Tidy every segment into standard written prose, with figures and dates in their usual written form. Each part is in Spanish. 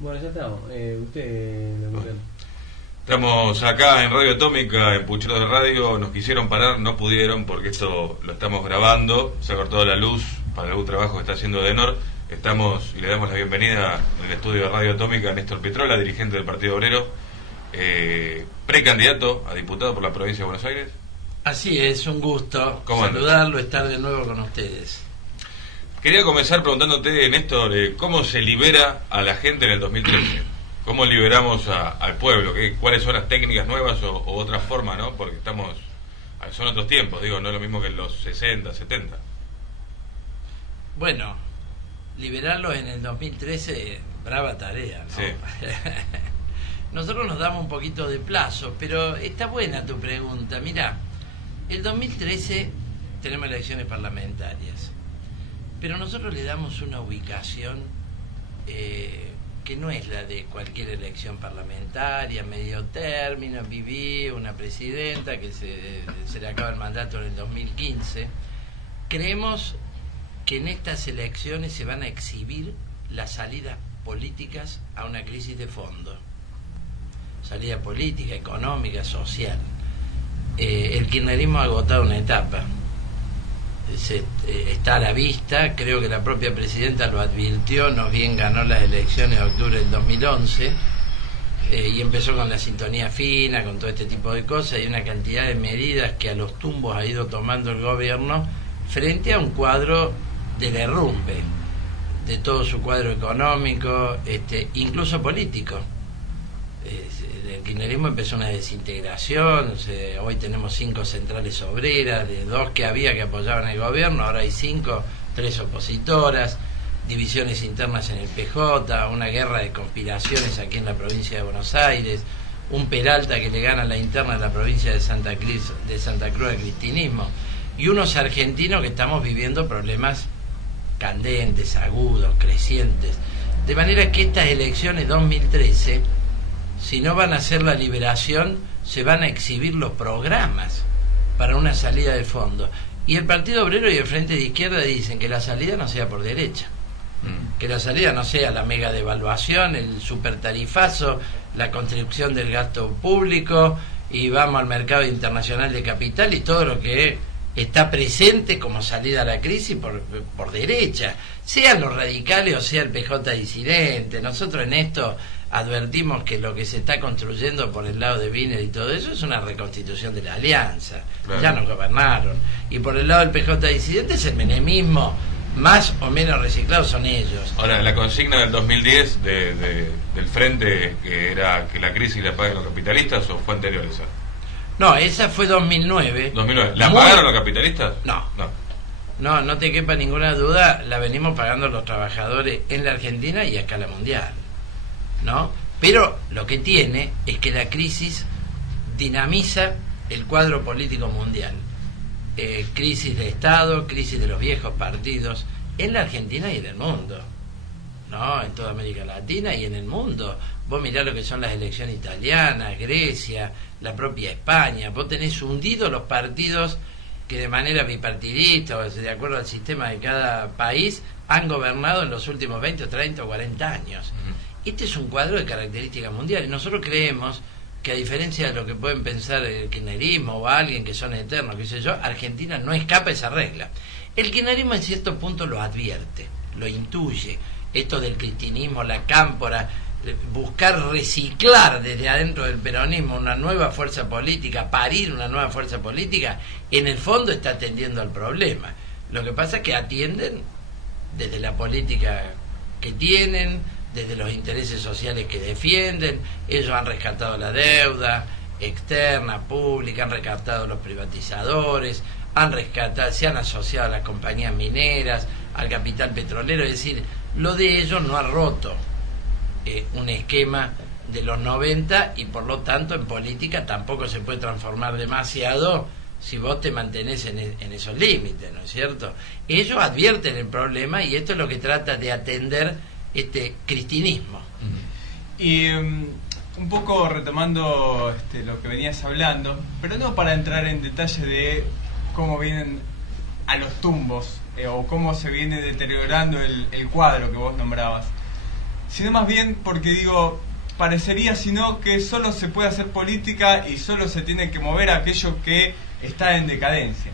Bueno, ya estamos. Usted, locutor. Estamos acá en Radio Atómica, en Puchero de Radio. Nos quisieron parar, no pudieron porque esto lo estamos grabando. Se ha cortado la luz para algún trabajo que está haciendo Denor. Estamos y le damos la bienvenida en el estudio de Radio Atómica a Néstor Petrola, dirigente del Partido Obrero, precandidato a diputado por la provincia de Buenos Aires. Así es, un gusto saludarlo, estar de nuevo con ustedes. Quería comenzar preguntándote, Néstor, ¿cómo se libera a la gente en el 2013? ¿Cómo liberamos al pueblo? ¿Cuáles son las técnicas nuevas o otras formas, no? Porque son otros tiempos, digo, no es lo mismo que en los 60, 70. Bueno, liberarlos en el 2013, brava tarea, ¿no? Sí. Nosotros nos damos un poquito de plazo, pero está buena tu pregunta. Mirá, el 2013 tenemos elecciones parlamentarias, pero nosotros le damos una ubicación que no es la de cualquier elección parlamentaria, medio término, una presidenta que se le acaba el mandato en el 2015. Creemos que en estas elecciones se van a exhibir las salidas políticas a una crisis de fondo. Salida política, económica, social. El kirchnerismo ha agotado una etapa. Está a la vista, creo que la propia presidenta lo advirtió, nos bien ganó las elecciones de octubre del 2011 y empezó con la sintonía fina, con todo este tipo de cosas y una cantidad de medidas que a los tumbos ha ido tomando el gobierno frente a un cuadro de derrumbe de todo su cuadro económico, incluso político. El kirchnerismo empezó una desintegración, hoy tenemos 5 centrales obreras, de 2 que había que apoyaban el gobierno, ahora hay 5, 3 opositoras, divisiones internas en el PJ, una guerra de conspiraciones aquí en la provincia de Buenos Aires, un Peralta que le gana la interna a la provincia de Santa Cruz al cristinismo, y unos argentinos que estamos viviendo problemas candentes, agudos, crecientes, de manera que estas elecciones 2013, si no van a hacer la liberación, se van a exhibir los programas para una salida de fondo. Y el Partido Obrero y el Frente de Izquierda dicen que la salida no sea por derecha, que la salida no sea la mega devaluación, el supertarifazo, la construcción del gasto público y vamos al mercado internacional de capital y todo lo que está presente como salida a la crisis por derecha, sean los radicales o sea el PJ disidente. Nosotros en esto advertimos que lo que se está construyendo por el lado de Wiener y todo eso es una reconstitución de la alianza. Claro. Ya nos gobernaron. Y por el lado del PJ disidente es el menemismo, más o menos reciclado son ellos. Ahora, la consigna del 2010 del Frente, que era que la crisis la paguen los capitalistas, ¿o fue anterior esa? No, esa fue 2009. 2009. ¿La pagaron los capitalistas? No te quepa ninguna duda, la venimos pagando los trabajadores en la Argentina y a escala mundial, ¿no? Pero lo que tiene es que la crisis dinamiza el cuadro político mundial. Crisis de Estado, crisis de los viejos partidos, en la Argentina y en el mundo, ¿no? En toda América Latina y en el mundo. Vos mirá lo que son las elecciones italianas, Grecia, la propia España. Vos tenés hundidos los partidos que de manera bipartidista, o de acuerdo al sistema de cada país, han gobernado en los últimos 20, 30 o 40 años. Este es un cuadro de características mundiales. Nosotros creemos que, a diferencia de lo que pueden pensar el kirchnerismo o alguien que son eternos, qué sé yo, Argentina no escapa esa regla. El kirchnerismo en cierto punto lo advierte, lo intuye. Esto del cristinismo, la cámpora, buscar reciclar desde adentro del peronismo una nueva fuerza política, parir una nueva fuerza política, en el fondo está atendiendo al problema. Lo que pasa es que atienden desde la política que tienen, desde los intereses sociales que defienden. Ellos han rescatado la deuda externa, pública, han rescatado los privatizadores, se han asociado a las compañías mineras, al capital petrolero, es decir, lo de ellos no ha roto un esquema de los 90 y por lo tanto en política tampoco se puede transformar demasiado si vos te mantenés en esos límites, ¿no es cierto? Ellos advierten el problema y esto es lo que trata de atender este cristinismo. Y un poco retomando lo que venías hablando, pero no para entrar en detalle de cómo vienen a los tumbos o cómo se viene deteriorando el cuadro que vos nombrabas. sino más bien porque digo, parecería sino que solo se puede hacer política y solo se tiene que mover aquello que está en decadencia.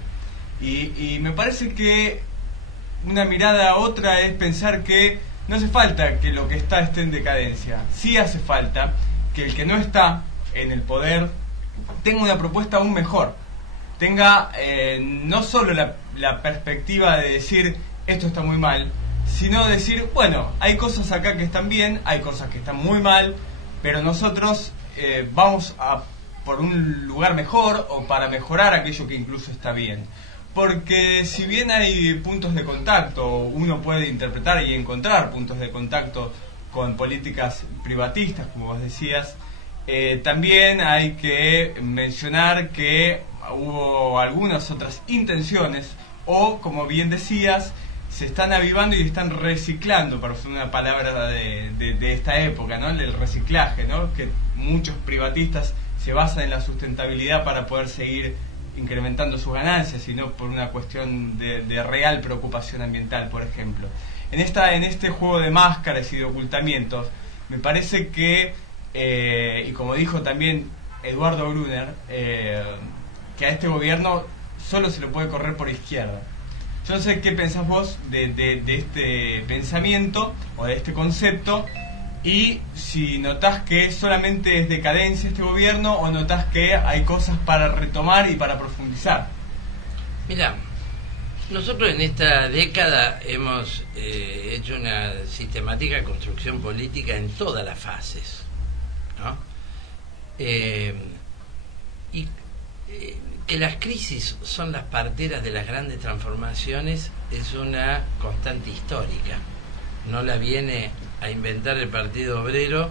Y me parece que una mirada otra es pensar que no hace falta que lo que está esté en decadencia. Sí hace falta que el que no está en el poder tenga una propuesta aún mejor. Tenga no solo la perspectiva de decir esto está muy mal, sino decir, bueno, hay cosas acá que están bien, hay cosas que están muy mal, pero nosotros vamos a por un lugar mejor o para mejorar aquello que incluso está bien. Porque si bien hay puntos de contacto, uno puede interpretar y encontrar puntos de contacto con políticas privatistas, como vos decías, también hay que mencionar que hubo algunas otras intenciones o, como bien decías, se están avivando y están reciclando, para usar una palabra de esta época, ¿no? El reciclaje, ¿no? Que muchos privatistas se basan en la sustentabilidad para poder seguir incrementando sus ganancias y no por una cuestión de real preocupación ambiental, por ejemplo. En este juego de máscaras y de ocultamientos, me parece que, y como dijo también Eduardo Brunner, que a este gobierno solo se lo puede correr por izquierda. Yo no sé qué pensás vos de este pensamiento o de este concepto, y si notás que solamente es decadencia este gobierno o notás que hay cosas para retomar y para profundizar. Mira, nosotros en esta década hemos hecho una sistemática construcción política en todas las fases, ¿no? Que las crisis son las parteras de las grandes transformaciones es una constante histórica. No la viene a inventar el Partido Obrero,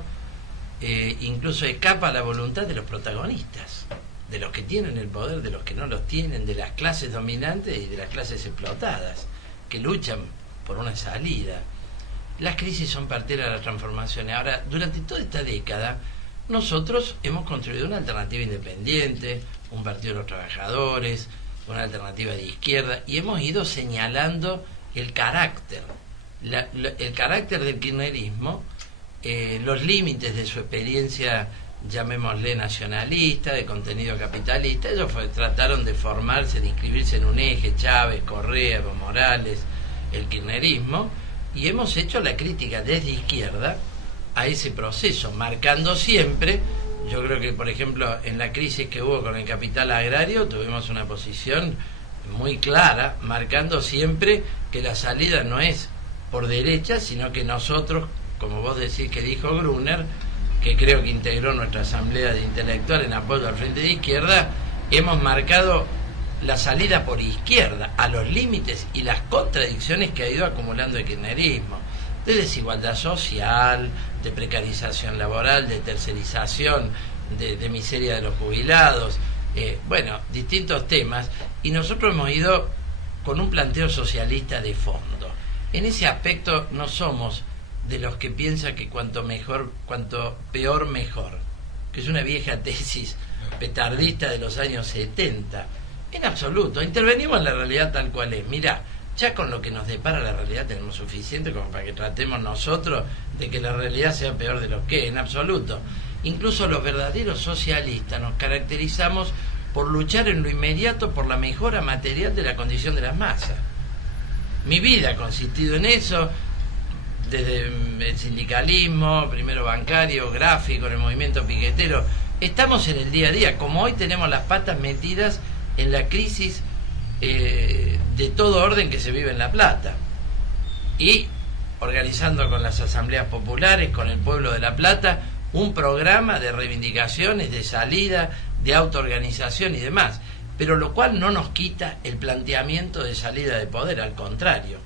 incluso escapa a la voluntad de los protagonistas, de los que tienen el poder, de los que no los tienen, de las clases dominantes y de las clases explotadas, que luchan por una salida. Las crisis son parteras de las transformaciones. Ahora, durante toda esta década, nosotros hemos construido una alternativa independiente, un partido de los trabajadores, una alternativa de izquierda, y hemos ido señalando el carácter del kirchnerismo, los límites de su experiencia, llamémosle nacionalista, de contenido capitalista. Ellos trataron de formarse, de inscribirse en un eje, Chávez, Correa, Evo Morales, el kirchnerismo, y hemos hecho la crítica desde izquierda a ese proceso, marcando siempre. Yo creo que, por ejemplo, en la crisis que hubo con el capital agrario tuvimos una posición muy clara, marcando siempre que la salida no es por derecha, sino que nosotros, como vos decís que dijo Brunner, que creo que integró nuestra asamblea de intelectuales en apoyo al Frente de Izquierda, hemos marcado la salida por izquierda, a los límites y las contradicciones que ha ido acumulando el kirchnerismo, de desigualdad social, de precarización laboral, de tercerización, de miseria de los jubilados, bueno, distintos temas, y nosotros hemos ido con un planteo socialista de fondo. En ese aspecto no somos de los que piensan que cuanto peor mejor, que es una vieja tesis petardista de los años 70. En absoluto, intervenimos en la realidad tal cual es. Mirá, ya con lo que nos depara la realidad tenemos suficiente como para que tratemos nosotros de que la realidad sea peor de lo que es, en absoluto. Incluso los verdaderos socialistas nos caracterizamos por luchar en lo inmediato por la mejora material de la condición de las masas. Mi vida ha consistido en eso, desde el sindicalismo, primero bancario, gráfico, en el movimiento piquetero. Estamos en el día a día, como hoy tenemos las patas metidas en la crisis de todo orden que se vive en La Plata, y organizando con las asambleas populares, con el pueblo de La Plata, un programa de reivindicaciones, de salida, de autoorganización y demás, pero lo cual no nos quita el planteamiento de salida de poder, al contrario.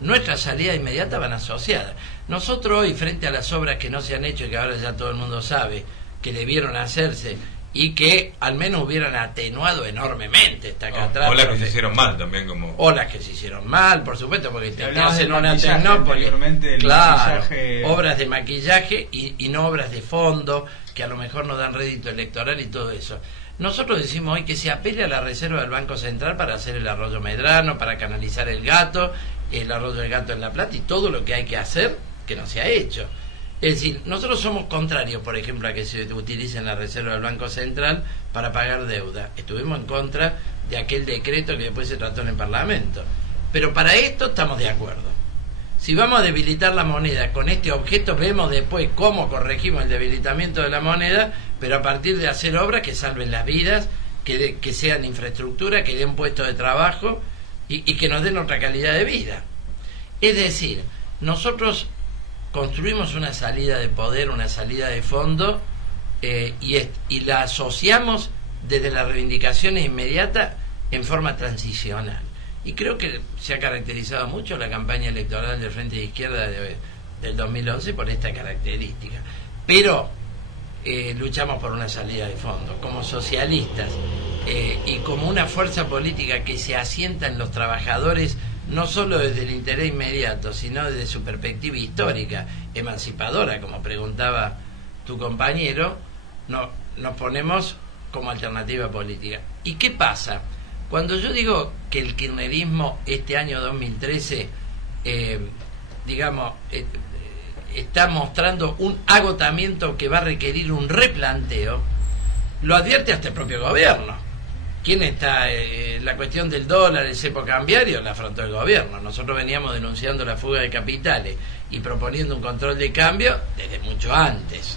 Nuestra salida inmediata van asociada. Nosotros hoy, frente a las obras que no se han hecho y que ahora ya todo el mundo sabe que debieron hacerse y que al menos hubieran atenuado enormemente esta catástrofe. O las que se hicieron mal también, como... O las que se hicieron mal, por supuesto, porque te hacen una Tecnópolis. Claro, obras de maquillaje y no obras de fondo, que a lo mejor no dan rédito electoral y todo eso. Nosotros decimos hoy que se apele a la reserva del Banco Central para hacer el arroyo Medrano, para canalizar el arroyo del Gato en La Plata, y todo lo que hay que hacer que no se ha hecho. Es decir, nosotros somos contrarios, por ejemplo, a que se utilicen la reserva del Banco Central para pagar deuda. Estuvimos en contra de aquel decreto que después se trató en el Parlamento. Pero para esto estamos de acuerdo. Si vamos a debilitar la moneda con este objeto, vemos después cómo corregimos el debilitamiento de la moneda, pero a partir de hacer obras que salven las vidas, que sean infraestructura, que den puestos de trabajo y que nos den otra calidad de vida. Es decir, nosotros construimos una salida de poder, una salida de fondo, y la asociamos desde las reivindicaciones inmediatas en forma transicional. Y creo que se ha caracterizado mucho la campaña electoral del Frente de Izquierda del 2011 por esta característica. Pero luchamos por una salida de fondo, como socialistas, y como una fuerza política que se asienta en los trabajadores, no solo desde el interés inmediato, sino desde su perspectiva histórica, emancipadora, como preguntaba tu compañero, nos ponemos como alternativa política. ¿Y qué pasa? Cuando yo digo que el kirchnerismo este año 2013, está mostrando un agotamiento que va a requerir un replanteo, lo advierte hasta el propio gobierno. ¿Quién está? La cuestión del dólar, el cepo cambiario, la afrontó el gobierno. Nosotros veníamos denunciando la fuga de capitales y proponiendo un control de cambio desde mucho antes.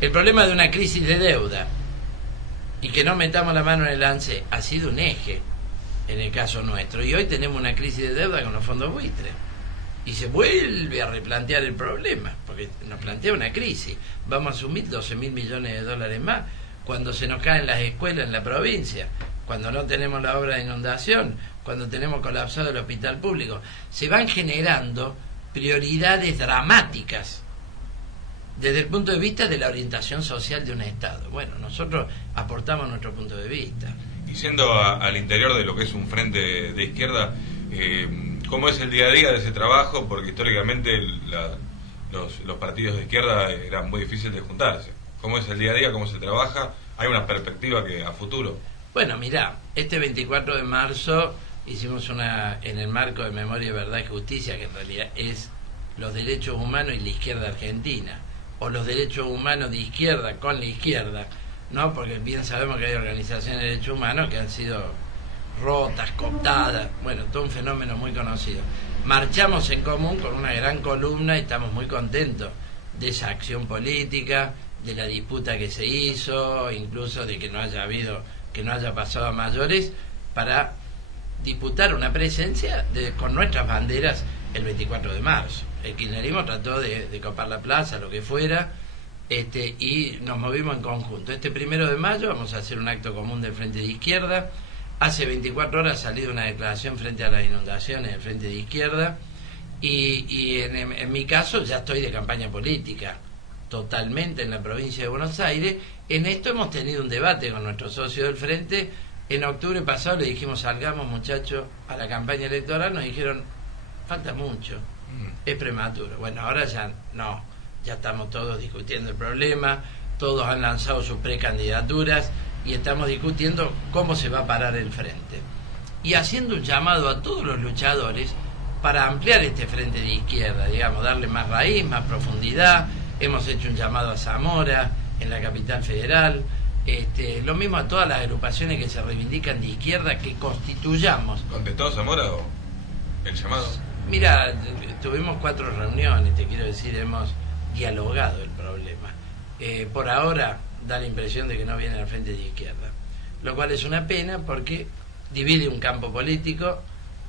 El problema de una crisis de deuda y que no metamos la mano en el ANSE ha sido un eje en el caso nuestro. Y hoy tenemos una crisis de deuda con los fondos buitres. Y se vuelve a replantear el problema, porque nos plantea una crisis. Vamos a asumir 12.000 millones de dólares más cuando se nos caen las escuelas en la provincia, cuando no tenemos la obra de inundación, cuando tenemos colapsado el hospital público. Se van generando prioridades dramáticas desde el punto de vista de la orientación social de un Estado. Bueno, nosotros aportamos nuestro punto de vista. Y siendo al interior de lo que es un frente de izquierda, ¿cómo es el día a día de ese trabajo? Porque históricamente los partidos de izquierda eran muy difíciles de juntarse. ¿Cómo es el día a día? ¿Cómo se trabaja? ¿Hay una perspectiva que a futuro? Bueno, mirá, este 24 de marzo hicimos en el marco de Memoria, Verdad y Justicia, que en realidad es los derechos humanos y la izquierda argentina, o los derechos humanos de izquierda con la izquierda, ¿no? Porque bien sabemos que hay organizaciones de derechos humanos que han sido rotas, cooptadas, bueno, todo un fenómeno muy conocido. Marchamos en común con una gran columna y estamos muy contentos de esa acción política, de la disputa que se hizo, incluso de que no haya pasado a mayores, para disputar una presencia con nuestras banderas el 24 de marzo. El kirchnerismo trató de copar la plaza, lo que fuera, y nos movimos en conjunto. Este 1 de mayo vamos a hacer un acto común del Frente de Izquierda. Hace 24 horas ha salido una declaración frente a las inundaciones del Frente de Izquierda, y en mi caso ya estoy de campaña política totalmente en la provincia de Buenos Aires. En esto hemos tenido un debate con nuestro socio del Frente. En octubre pasado le dijimos: salgamos, muchachos, a la campaña electoral. Nos dijeron: falta mucho, es prematuro. Bueno, ahora ya no, ya estamos todos discutiendo el problema, todos han lanzado sus precandidaturas y estamos discutiendo cómo se va a parar el Frente, y haciendo un llamado a todos los luchadores para ampliar este Frente de Izquierda, digamos, darle más raíz, más profundidad. Hemos hecho un llamado a Zamora, en la capital federal, lo mismo a todas las agrupaciones que se reivindican de izquierda, que constituyamos. ¿Contestó Zamora o el llamado? Mira, tuvimos 4 reuniones, te quiero decir, hemos dialogado el problema. Por ahora da la impresión de que no viene al Frente de Izquierda, lo cual es una pena porque divide un campo político,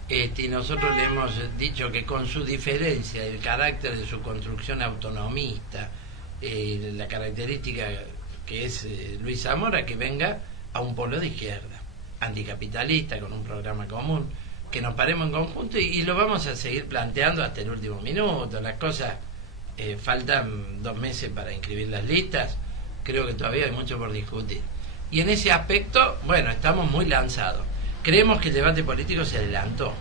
y nosotros le hemos dicho que con su diferencia, el carácter de su construcción autonomista, la característica que es Luis Zamora, que venga a un polo de izquierda, anticapitalista, con un programa común, que nos paremos en conjunto, y lo vamos a seguir planteando hasta el último minuto. Las cosas, faltan 2 meses para inscribir las listas, creo que todavía hay mucho por discutir, y en ese aspecto, bueno, estamos muy lanzados. Creemos que el debate político se adelantó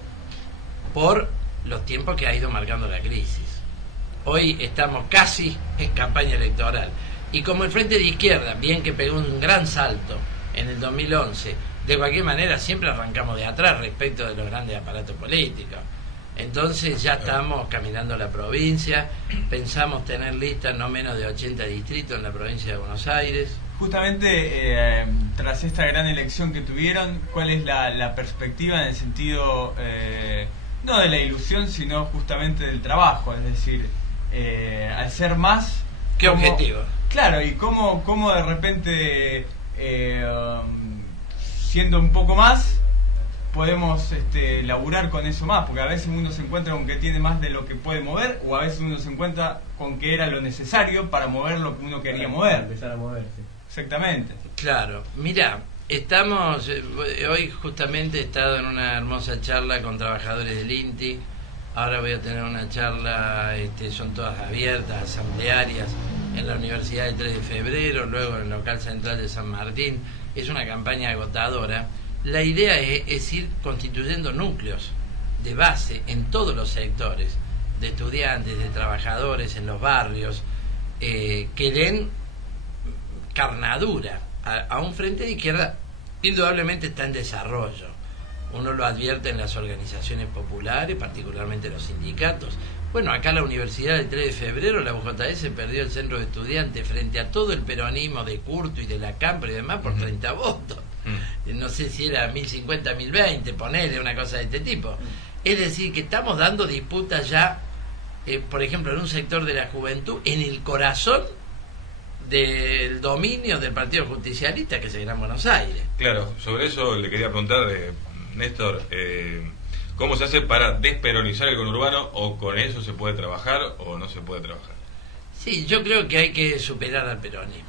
por los tiempos que ha ido marcando la crisis. Hoy estamos casi en campaña electoral, y como el Frente de Izquierda, bien que pegó un gran salto en el 2011, de cualquier manera siempre arrancamos de atrás respecto de los grandes aparatos políticos. Entonces ya estamos caminando la provincia, pensamos tener listas no menos de 80 distritos en la provincia de Buenos Aires. Justamente tras esta gran elección que tuvieron, ¿cuál es la perspectiva en el sentido, no de la ilusión, sino justamente del trabajo? Es decir, al ser más... ¿Qué objetivo? Claro, y cómo de repente, siendo un poco más, podemos laburar con eso más, porque a veces uno se encuentra con que tiene más de lo que puede mover, o a veces uno se encuentra con que era lo necesario para mover lo que uno quería mover. Empezar a moverse. Exactamente. Claro, mira, estamos, hoy justamente he estado en una hermosa charla con trabajadores del INTI, ahora voy a tener una charla, son todas abiertas, asamblearias, en la Universidad del 3 de Febrero, luego en el local central de San Martín. Es una campaña agotadora. La idea es ir constituyendo núcleos de base en todos los sectores, de estudiantes, de trabajadores, en los barrios, que den carnadura a un frente de izquierda. Indudablemente está en desarrollo. Uno lo advierte en las organizaciones populares, particularmente los sindicatos. Bueno, acá la Universidad del 3 de Febrero, la UJS, perdió el centro de estudiantes frente a todo el peronismo de Curto y de la Cámpora y demás por 30 votos. No sé si era 1050, 1020, ponele una cosa de este tipo. Es decir, que estamos dando disputas ya, por ejemplo, en un sector de la juventud, en el corazón del dominio del Partido Justicialista, que es el Gran Buenos Aires. Claro, sobre eso le quería preguntar, Néstor, ¿cómo se hace para desperonizar el conurbano? ¿O con eso se puede trabajar o no se puede trabajar? Sí, yo creo que hay que superar al peronismo,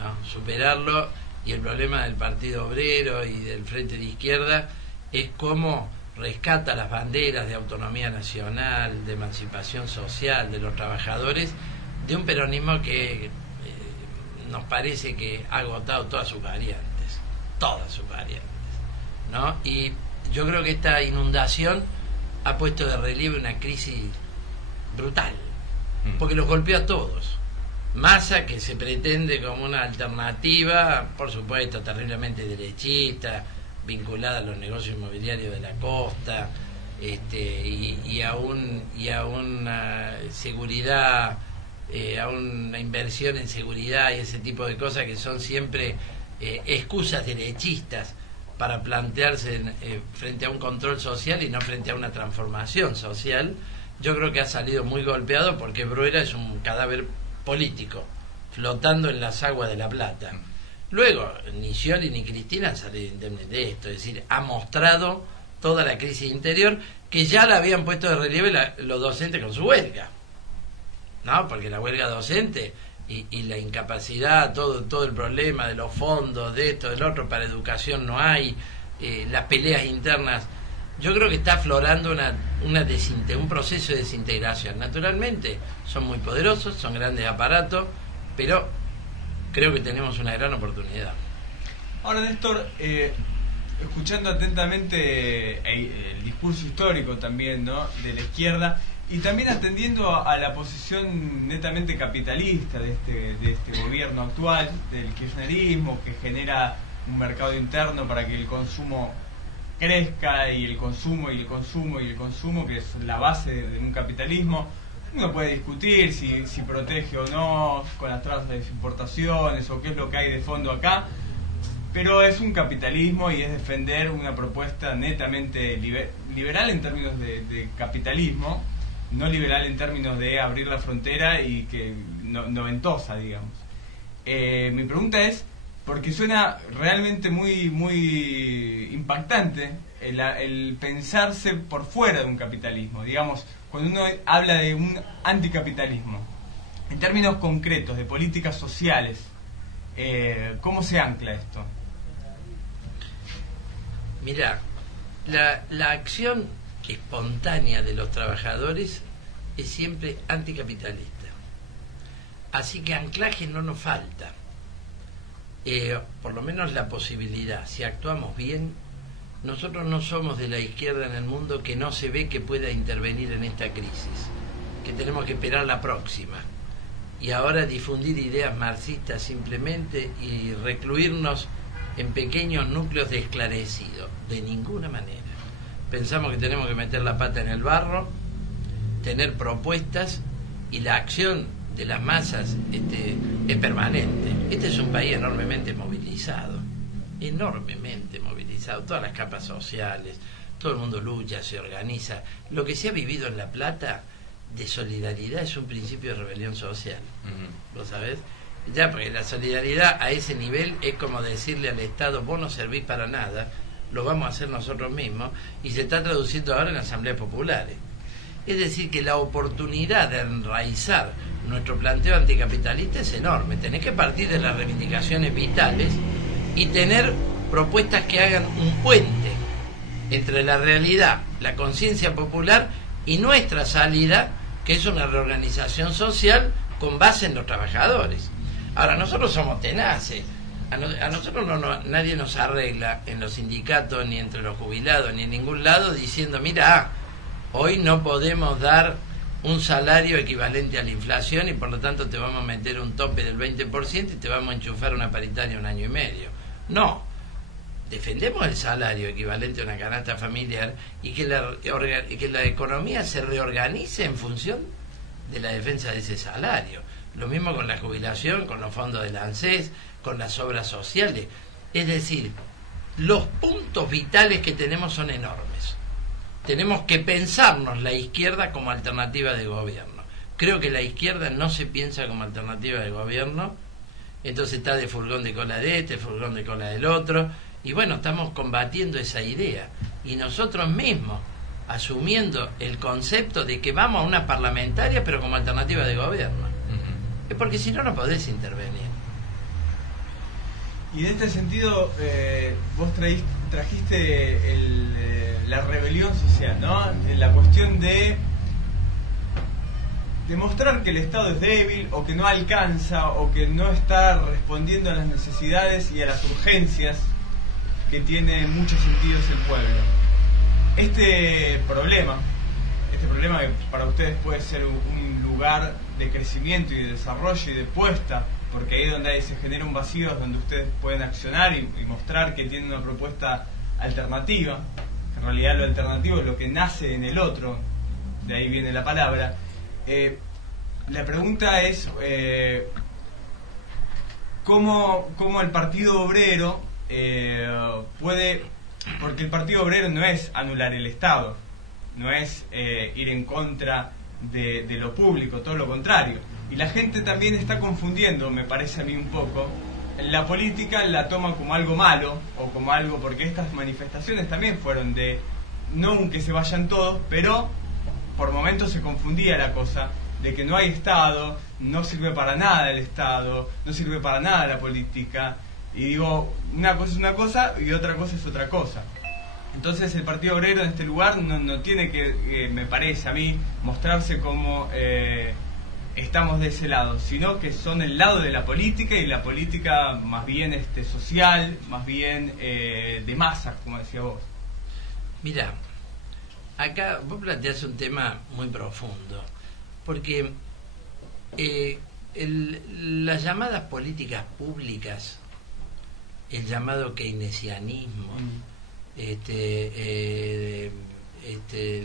¿no? Superarlo. Y el problema del Partido Obrero y del Frente de Izquierda es cómo rescata las banderas de autonomía nacional, de emancipación social de los trabajadores, de un peronismo que nos parece que ha agotado todas sus variantes, ¿no? Y yo creo que esta inundación ha puesto de relieve una crisis brutal, porque los golpeó a todos. Massa, que se pretende como una alternativa, por supuesto, terriblemente derechista, vinculada a los negocios inmobiliarios de la costa, y a una seguridad, a una inversión en seguridad y ese tipo de cosas que son siempre excusas derechistas para plantearse frente a un control social y no frente a una transformación social. Yo creo que ha salido muy golpeado porque Bruera es un cadáver político flotando en las aguas de La Plata. Luego, ni Scioli ni Cristina han salido indemnes de esto, es decir, ha mostrado toda la crisis interior que ya la habían puesto de relieve los docentes con su huelga, ¿no? Porque la huelga docente y la incapacidad, todo el problema de los fondos, de esto, del otro, para educación no hay, las peleas internas. Yo creo que está aflorando un proceso de desintegración. Naturalmente, son muy poderosos, son grandes aparatos, pero creo que tenemos una gran oportunidad. Ahora, Néstor, escuchando atentamente el discurso histórico también, ¿no?, de la izquierda, y también atendiendo a la posición netamente capitalista de este gobierno actual, del kirchnerismo, que genera un mercado interno para que el consumo crezca, y el consumo, que es la base de un capitalismo. Uno puede discutir si protege o no con las trabas de importaciones o qué es lo que hay de fondo acá, pero es un capitalismo y es defender una propuesta netamente liberal en términos de capitalismo, no liberal en términos de abrir la frontera y que noventosa, digamos. Mi pregunta es, porque suena realmente muy impactante el pensarse por fuera de un capitalismo, digamos, cuando uno habla de un anticapitalismo, en términos concretos, de políticas sociales, ¿cómo se ancla esto? Mirá, la acción espontánea de los trabajadores es siempre anticapitalista. Así que anclaje no nos falta. Por lo menos la posibilidad, si actuamos bien. Nosotros no somos de la izquierda en el mundo que no se ve que pueda intervenir en esta crisis, que tenemos que esperar la próxima y ahora difundir ideas marxistas simplemente y recluirnos en pequeños núcleos de esclarecidos. De ninguna manera. pensamos que tenemos que meter la pata en el barro, tener propuestas, y la acción de las masas es permanente. Este es un país enormemente movilizado, todas las capas sociales, todo el mundo lucha, se organiza. Lo que se ha vivido en La Plata de solidaridad es un principio de rebelión social. ¿Lo sabés? Ya, porque la solidaridad a ese nivel es como decirle al Estado: vos no servís para nada, lo vamos a hacer nosotros mismos, y se está traduciendo ahora en asambleas populares. Es decir, que la oportunidad de enraizar nuestro planteo anticapitalista es enorme. Tenés que partir de las reivindicaciones vitales y tener propuestas que hagan un puente entre la realidad, la conciencia popular y nuestra salida, que es una reorganización social con base en los trabajadores. Ahora, nosotros somos tenaces. A nosotros nadie nos arregla en los sindicatos, ni entre los jubilados, ni en ningún lado, diciendo: mira, hoy no podemos dar un salario equivalente a la inflación y por lo tanto te vamos a meter un tope del 20% y te vamos a enchufar una paritaria 1 año y medio. No, defendemos el salario equivalente a una canasta familiar y que la economía se reorganice en función de la defensa de ese salario. Lo mismo con la jubilación, con los fondos del ANSES, con las obras sociales. Es decir, los puntos vitales que tenemos son enormes. Tenemos que pensarnos la izquierda como alternativa de gobierno. Creo que la izquierda no se piensa como alternativa de gobierno, entonces está de furgón de cola de este, furgón de cola del otro, y bueno, estamos combatiendo esa idea. Y nosotros mismos, asumiendo el concepto de que vamos a una parlamentaria, pero como alternativa de gobierno. Es porque si no, no podés intervenir. Y en este sentido, vos trajiste la rebelión social, ¿no? La cuestión de demostrar que el Estado es débil, o que no alcanza, o que no está respondiendo a las necesidades y a las urgencias que tiene en muchos sentidos el pueblo. Este problema que para ustedes puede ser un lugar de crecimiento y de desarrollo y de puesta, porque ahí es donde se genera un vacío, es donde ustedes pueden accionar y mostrar que tienen una propuesta alternativa. En realidad lo alternativo es lo que nace en el otro, de ahí viene la palabra. La pregunta es ¿cómo el Partido Obrero puede, porque el Partido Obrero no es anular el Estado, no es ir en contra de lo público, todo lo contrario. Y la gente también está confundiendo, me parece a mí un poco, la política la toma como algo malo, o como algo, porque estas manifestaciones también fueron de, no que se vayan todos, pero por momentos se confundía la cosa, de que no hay Estado, no sirve para nada el Estado, no sirve para nada la política, y digo, una cosa es una cosa y otra cosa es otra cosa. Entonces el Partido Obrero en este lugar no tiene que, me parece a mí, mostrarse como estamos de ese lado, sino que son el lado de la política, y la política más bien social, más bien de masas, como decía vos. Mira, acá vos planteás un tema muy profundo, porque las llamadas políticas públicas, el llamado keynesianismo,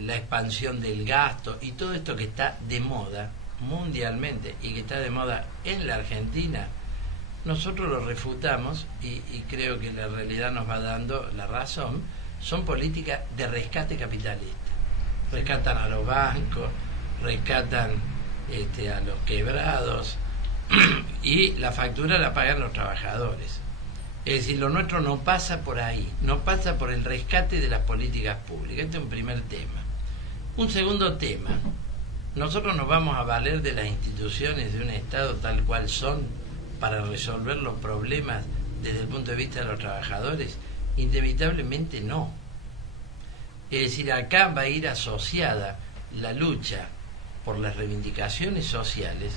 la expansión del gasto y todo esto que está de moda mundialmente y que está de moda en la Argentina, nosotros lo refutamos y creo que la realidad nos va dando la razón. Son políticas de rescate capitalista. Rescatan a los bancos, rescatan a los quebrados y la factura la pagan los trabajadores. Es decir, lo nuestro no pasa por ahí, no pasa por el rescate de las políticas públicas. Este es un primer tema. Un segundo tema, nosotros nos vamos a valer de las instituciones de un Estado tal cual son para resolver los problemas desde el punto de vista de los trabajadores. Inevitablemente no. Es decir, acá va a ir asociada la lucha por las reivindicaciones sociales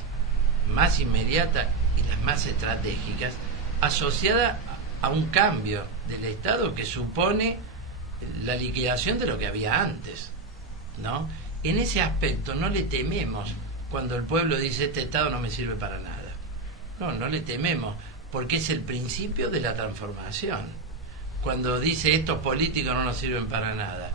más inmediatas y las más estratégicas, asociada a un cambio del Estado que supone la liquidación de lo que había antes, ¿no? En ese aspecto no le tememos cuando el pueblo dice este Estado no me sirve para nada. No le tememos, porque es el principio de la transformación. Cuando dice estos políticos no nos sirven para nada,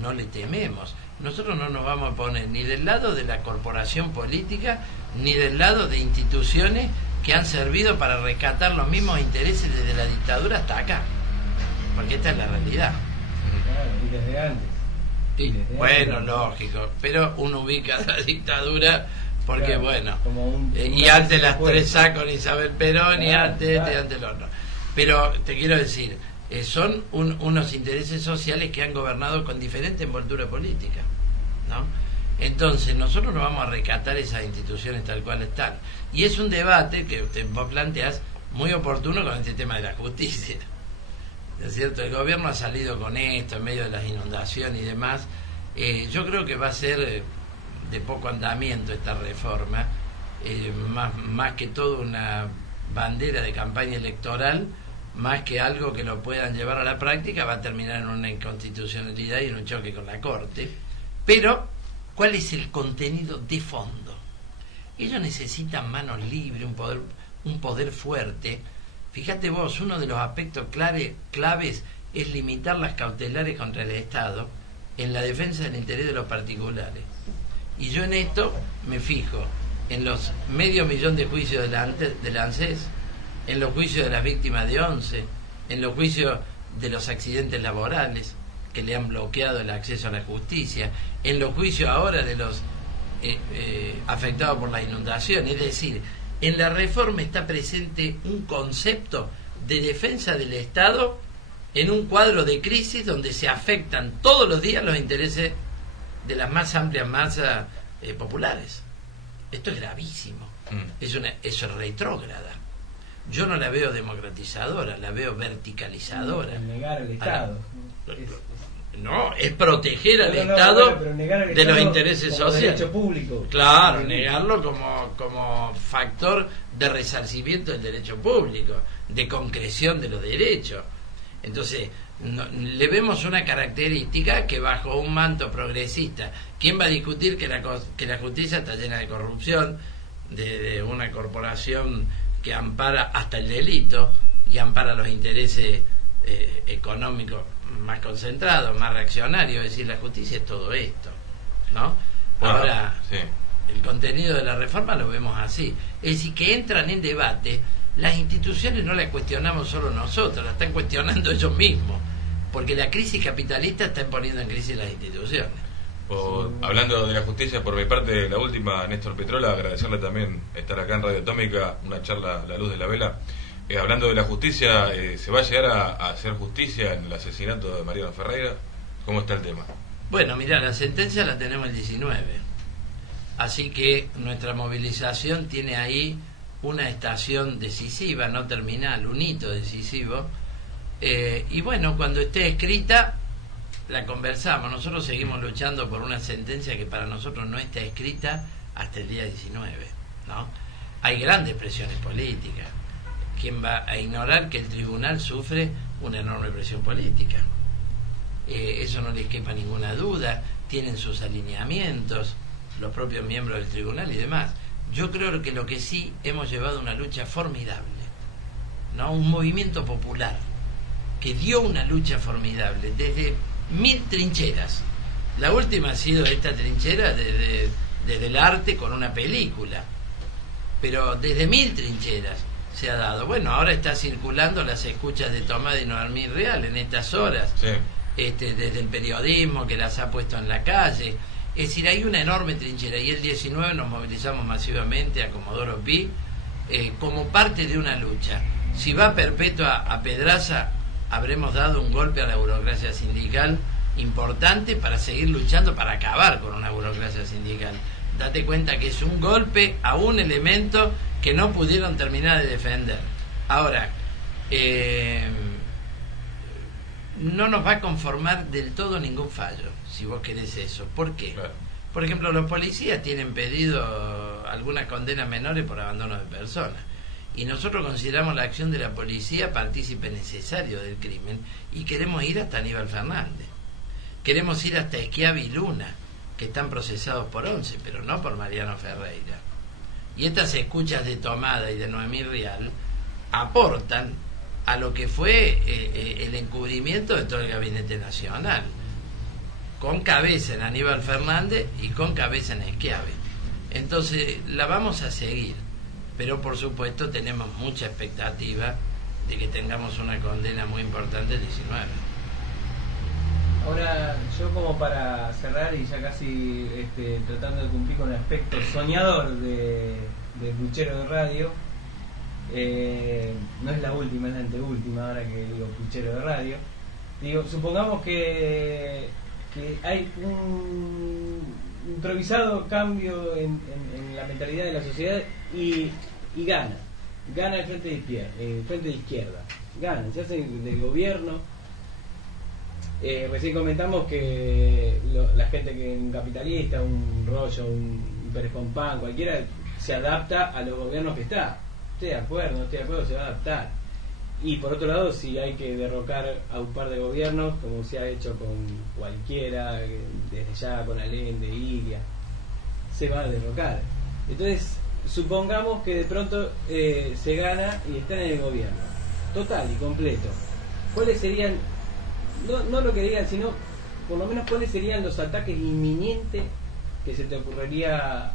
no le tememos. Nosotros no nos vamos a poner ni del lado de la corporación política, ni del lado de instituciones que han servido para rescatar los mismos intereses desde la dictadura hasta acá. Porque esta es la realidad. Claro, y desde antes. Y, Desde bueno, antes. lógico, pero uno ubica la dictadura porque, Claro, bueno, como y antes las después. tres A con Isabel Perón, y Claro, antes claro. y antes el otro. Pero te quiero decir, son unos intereses sociales que han gobernado con diferente envoltura política, ¿no? Entonces nosotros no vamos a rescatar esas instituciones tal cual están. Y es un debate que vos planteás muy oportuno con este tema de la justicia. ¿Es cierto? El gobierno ha salido con esto en medio de las inundaciones y demás. Yo creo que va a ser de poco andamiento esta reforma, más que todo una bandera de campaña electoral, más que algo que lo puedan llevar a la práctica. Va a terminar en una inconstitucionalidad y en un choque con la Corte. Pero, ¿cuál es el contenido de fondo? Ellos necesitan manos libres, un poder fuerte. Fíjate vos, uno de los aspectos claves es limitar las cautelares contra el Estado en la defensa del interés de los particulares. Y yo en esto me fijo en los medio millón de juicios del ANSES, en los juicios de las víctimas de 11, en los juicios de los accidentes laborales que le han bloqueado el acceso a la justicia, en los juicios ahora de los afectados por la inundación. Es decir, en la reforma está presente un concepto de defensa del Estado en un cuadro de crisis donde se afectan todos los días los intereses de las más amplias masas populares. Esto es gravísimo. Eso es retrógrada. Yo no la veo democratizadora, la veo verticalizadora. El negar el Estado. No, es proteger al No, Estado bueno, pero negar el de los Estado intereses como sociales. derecho público. Claro, Sí. negarlo como factor de resarcimiento del derecho público, de concreción de los derechos. Entonces, le vemos una característica que bajo un manto progresista, ¿quién va a discutir que la justicia está llena de corrupción, de una corporación que ampara hasta el delito y ampara los intereses económicos más concentrados, más reaccionarios? Es decir, la justicia es todo esto, ¿no? Bueno, Ahora, sí. el contenido de la reforma lo vemos así. Es decir, que entran en debate. Las instituciones no las cuestionamos solo nosotros, las están cuestionando ellos mismos, porque la crisis capitalista está poniendo en crisis las instituciones. Hablando de la justicia, por mi parte, la última, Néstor Petrola, agradecerle también estar acá en Radio Atómica, una charla a la luz de la vela. Hablando de la justicia, ¿se va a llegar a hacer justicia en el asesinato de Mariano Ferreira? ¿Cómo está el tema? Bueno, mirá, la sentencia la tenemos el 19, así que nuestra movilización tiene ahí una estación decisiva, no terminal, un hito decisivo, y bueno, cuando esté escrita la conversamos. Nosotros seguimos luchando por una sentencia que para nosotros no está escrita hasta el día 19, ¿no? Hay grandes presiones políticas. ¿Quién va a ignorar que el tribunal sufre una enorme presión política? Eso no les quepa ninguna duda. Tienen sus alineamientos los propios miembros del tribunal y demás. Yo creo que lo que sí hemos llevado una lucha formidable, ¿no? Un movimiento popular que dio una lucha formidable desde 1000 trincheras. La última ha sido esta trinchera desde el arte con una película, pero desde 1000 trincheras se ha dado. Bueno, ahora está circulando las escuchas de Tomás de Noemí Real en estas horas, Sí. Desde el periodismo que las ha puesto en la calle. Es decir, hay una enorme trinchera, y el 19 nos movilizamos masivamente a Comodoro Pi como parte de una lucha. Si va perpetua a Pedraza, habremos dado un golpe a la burocracia sindical importante para seguir luchando para acabar con una burocracia sindical. Date cuenta que es un golpe a un elemento que no pudieron terminar de defender. Ahora, no nos va a conformar del todo ningún fallo, si vos querés eso. ¿Por qué? Claro. Por ejemplo, los policías tienen pedido algunas condenas menores por abandono de personas, y nosotros consideramos la acción de la policía partícipe necesario del crimen, y queremos ir hasta Aníbal Fernández, queremos ir hasta Schiavi y Luna, que están procesados por 11, pero no por Mariano Ferreira. Y estas escuchas de Tomada y de Noemí Real aportan a lo que fue el encubrimiento de todo el Gabinete Nacional. con cabeza en Aníbal Fernández y con cabeza en Schiavi. Entonces la vamos a seguir, pero por supuesto tenemos mucha expectativa de que tengamos una condena muy importante el 19. Ahora, yo como para cerrar y ya casi tratando de cumplir con el aspecto soñador de Puchero de Radio, no es la última, es la anteúltima, ahora que digo Puchero de Radio. Digo, supongamos que hay un improvisado cambio en la mentalidad de la sociedad y gana el frente de izquierda, gana, se hace del gobierno. Recién comentamos que la gente que es un capitalista, un Rollo, un Pérez Pompán, cualquiera, se adapta a los gobiernos que está. Estoy de acuerdo, no estoy de acuerdo, se va a adaptar. Y por otro lado, si hay que derrocar a un par de gobiernos, como se ha hecho con cualquiera, desde ya con Allende, Ilia, se va a derrocar. Entonces, supongamos que de pronto se gana y está en el gobierno, total y completo. ¿Cuáles serían, no lo que digan, sino por lo menos cuáles serían los ataques inminentes que se te ocurriría,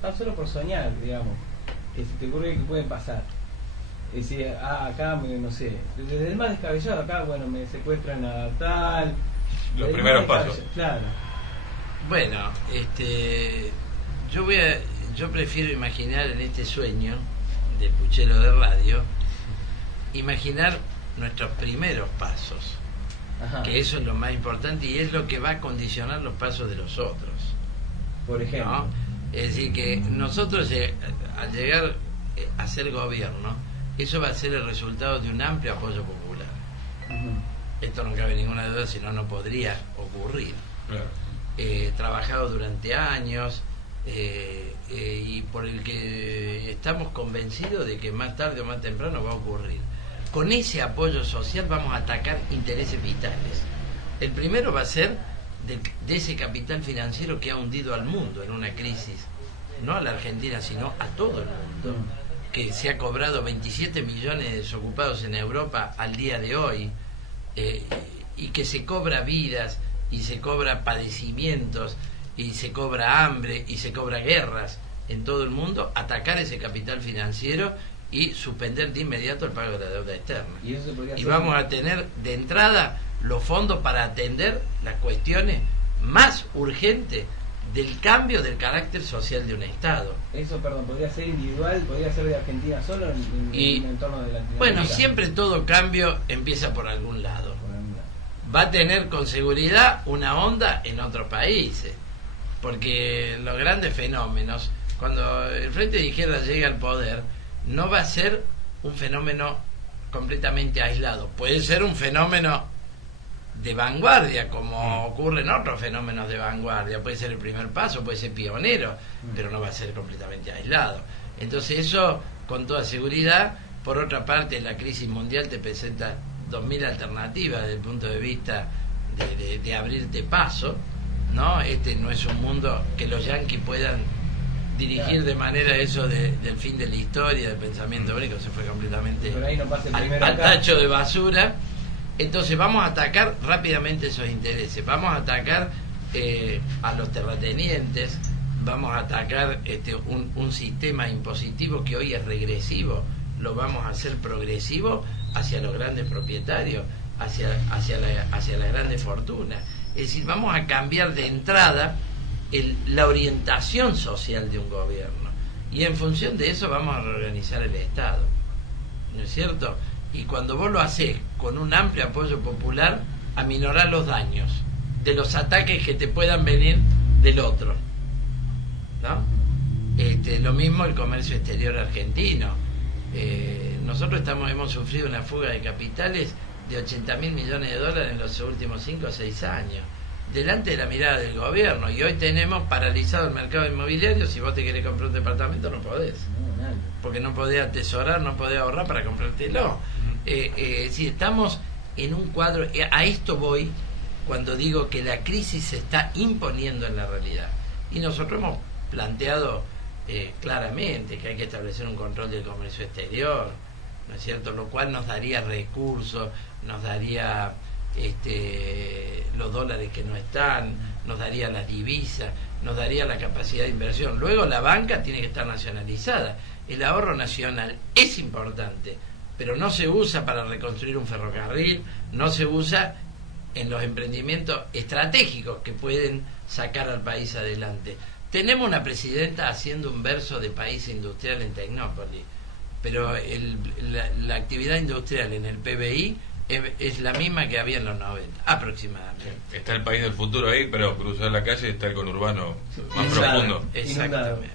tan solo por soñar, digamos, que se te ocurre que pueden pasar? Es decir, acá, no sé, desde el más descabellado, acá, bueno, me secuestran a tal... Los primeros pasos. Claro. Bueno, yo prefiero imaginar en este sueño del Puchero de Radio, imaginar nuestros primeros pasos. Ajá. Que eso es lo más importante y es lo que va a condicionar los pasos de los otros. Por ejemplo. ¿No? Es decir, que nosotros al llegar a ser gobierno, eso va a ser el resultado de un amplio apoyo popular. Esto no cabe ninguna duda, si no, no podría ocurrir. Claro. Trabajado durante años y por el que estamos convencidos de que más tarde o más temprano va a ocurrir. Con ese apoyo social vamos a atacar intereses vitales. El primero va a ser de ese capital financiero que ha hundido al mundo en una crisis, no a la Argentina, sino a todo el mundo, que se ha cobrado 27 millones de desocupados en Europa al día de hoy, y que se cobra vidas, y se cobra padecimientos, y se cobra hambre, y se cobra guerras en todo el mundo. Atacar ese capital financiero y suspender de inmediato el pago de la deuda externa. Y vamos a tener de entrada los fondos para atender las cuestiones más urgentes del cambio del carácter social de un Estado. Eso, perdón, podría ser individual, podría ser de Argentina solo en un entorno de Latinoamérica. Bueno, siempre todo cambio empieza por algún lado. Va a tener con seguridad una onda en otros países, porque los grandes fenómenos, cuando el Frente de Izquierda llega al poder, no va a ser un fenómeno completamente aislado. Puede ser un fenómeno de vanguardia, como ocurren otros fenómenos de vanguardia. Puede ser el primer paso, puede ser pionero, pero no va a ser completamente aislado. Entonces eso, con toda seguridad. Por otra parte, la crisis mundial te presenta 2000 alternativas desde el punto de vista de abrirte paso, ¿no? Este no es un mundo que los yanquis puedan dirigir de manera eso del fin de la historia, del pensamiento obrero, se fue completamente al tacho de basura. Entonces vamos a atacar rápidamente esos intereses, vamos a atacar a los terratenientes, vamos a atacar un sistema impositivo que hoy es regresivo, lo vamos a hacer progresivo hacia los grandes propietarios, hacia las grandes fortunas. Es decir, vamos a cambiar de entrada la orientación social de un gobierno, y en función de eso vamos a reorganizar el Estado, ¿no es cierto? Y cuando vos lo hacés con un amplio apoyo popular, aminorás los daños de los ataques que te puedan venir del otro, ¿no? Lo mismo el comercio exterior argentino. Nosotros hemos sufrido una fuga de capitales de 80.000 millones de dólares en los últimos 5 o 6 años, delante de la mirada del gobierno, y hoy tenemos paralizado el mercado inmobiliario. Si vos te querés comprar un departamento no podés, porque no podés atesorar, no podés ahorrar para comprártelo. Si estamos en un cuadro, a esto voy cuando digo que la crisis se está imponiendo en la realidad, y nosotros hemos planteado claramente que hay que establecer un control del comercio exterior, ¿no es cierto? Lo cual nos daría recursos, nos daría los dólares que no están, nos daría las divisas, nos daría la capacidad de inversión. Luego la banca tiene que estar nacionalizada. El ahorro nacional es importante, pero no se usa para reconstruir un ferrocarril, no se usa en los emprendimientos estratégicos que pueden sacar al país adelante. Tenemos una presidenta haciendo un verso de país industrial en Tecnópolis, pero la actividad industrial en el PBI es la misma que había en los 90, aproximadamente. Está el país del futuro ahí, pero cruzar la calle está el conurbano más profundo. Exactamente.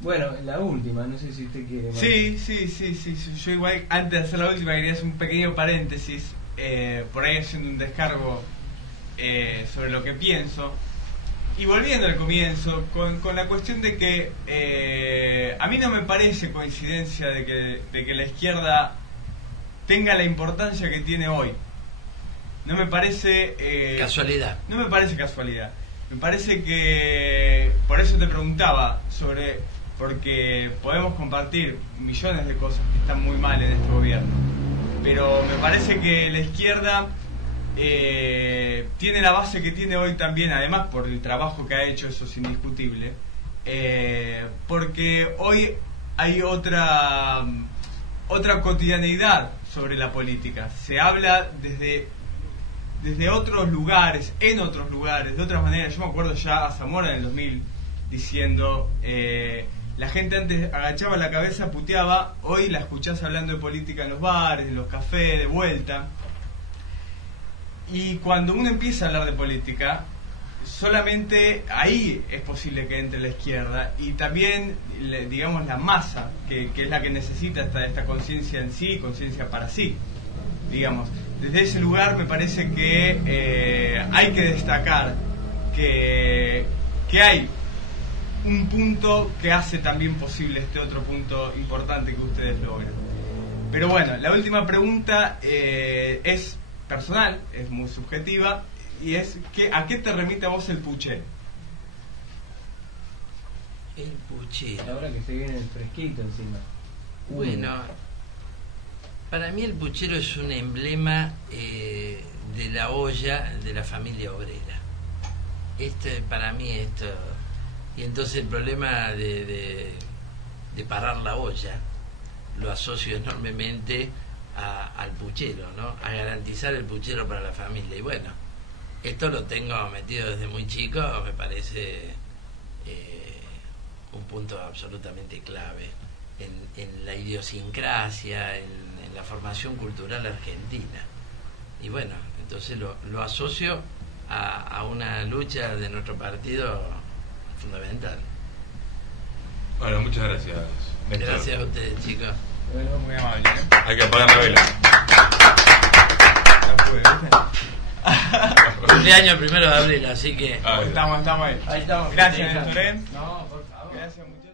Bueno, la última, no sé si usted quiere. Sí. Yo igual, antes de hacer la última, quería hacer un pequeño paréntesis, por ahí haciendo un descargo sobre lo que pienso. Y volviendo al comienzo, con la cuestión de que a mí no me parece coincidencia de que la izquierda tenga la importancia que tiene hoy. No me parece... casualidad. No me parece casualidad. Me parece que... Por eso te preguntaba porque podemos compartir millones de cosas que están muy mal en este gobierno. Pero me parece que la izquierda tiene la base que tiene hoy también, además por el trabajo que ha hecho, eso es indiscutible. Porque hoy hay otra cotidianeidad sobre la política. Se habla desde otros lugares, en otros lugares, de otras maneras. Yo me acuerdo ya a Zamora en el 2000 diciendo, la gente antes agachaba la cabeza, puteaba, hoy la escuchás hablando de política en los bares, en los cafés, de vuelta. Y cuando uno empieza a hablar de política, solamente ahí es posible que entre la izquierda, y también, digamos, la masa, que es la que necesita esta conciencia en sí, conciencia para sí, digamos. Desde ese lugar me parece que hay que destacar que hay un punto que hace también posible este otro punto importante que ustedes logran. Pero bueno, la última pregunta es personal, es muy subjetiva, y es ¿a qué te remite a vos el puchero? El puchero. Ahora que se viene el fresquito encima. Bueno, para mí el puchero es un emblema de la olla de la familia obrera. Para mí esto. Y entonces el problema de parar la olla lo asocio enormemente al puchero, ¿no? A garantizar el puchero para la familia. Y bueno, esto lo tengo metido desde muy chico, me parece un punto absolutamente clave en la idiosincrasia, en la formación cultural argentina. Y bueno, entonces lo asocio a una lucha de nuestro partido fundamental. Bueno, muchas gracias, Néstor. Gracias a ustedes, chicos. Bueno, muy amable. Hay que apagar la vela. Cumpleaños el 1 de abril, así que... Estamos ahí. Ahí estamos. Gracias, Néstor. No, por favor. Gracias, muchachos.